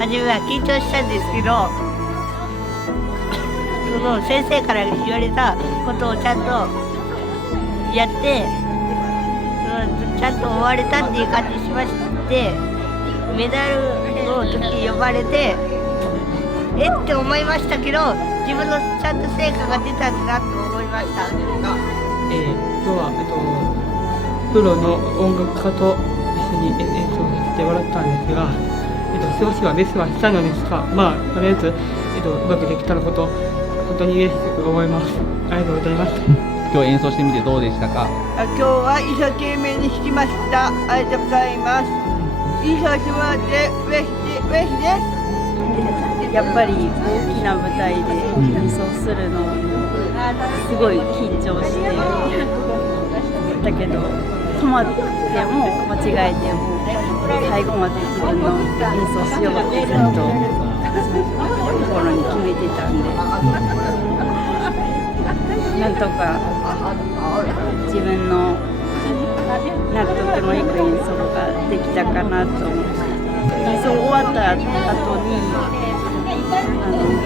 初めは緊張したんですけど、その先生から言われたことをちゃんとやって、ちゃんと終われたっていう感じしまして、メダルの時呼ばれてって思いましたけど、自分のちゃんと成果が出たんだなと思いました。今日は、プロの音楽家と一緒に演奏させてもらったんですが、少しはミスはしたのですが、とりあえず、うまくできたこと本当に嬉しく思います。ありがとうございます。今日演奏してみてどうでしたか？今日は一生懸命に弾きました。ありがとうございます。いい表紙もらって嬉しいです。やっぱり大きな舞台で演奏するのすごい緊張してだけど、止まっても間違えても最後まで自分の演奏しようってずっと心に決めてたんで、なんとか自分の納得のいく演奏ができたかなと思います。演奏終わった後に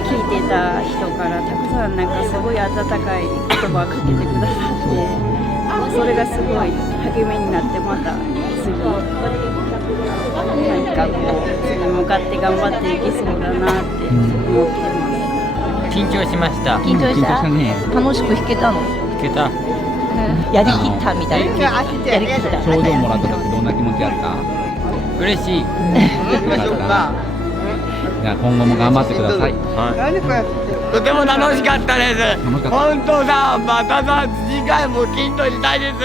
聞いてた人からたくさんすごい温かい言葉をかけてくださって、それがすごい励みになって、また次何か次に向かって頑張っていけそうだなって思ってます。緊張しました。緊張したね。楽しく弾けたの？弾けた。やりきったみたいな。やりきった。賞状もらった時どんな気持ちやった？嬉しい。よかった。じゃあ今後も頑張ってください。とても楽しかったです。楽しかった。本当だ、また次回も緊張したいです。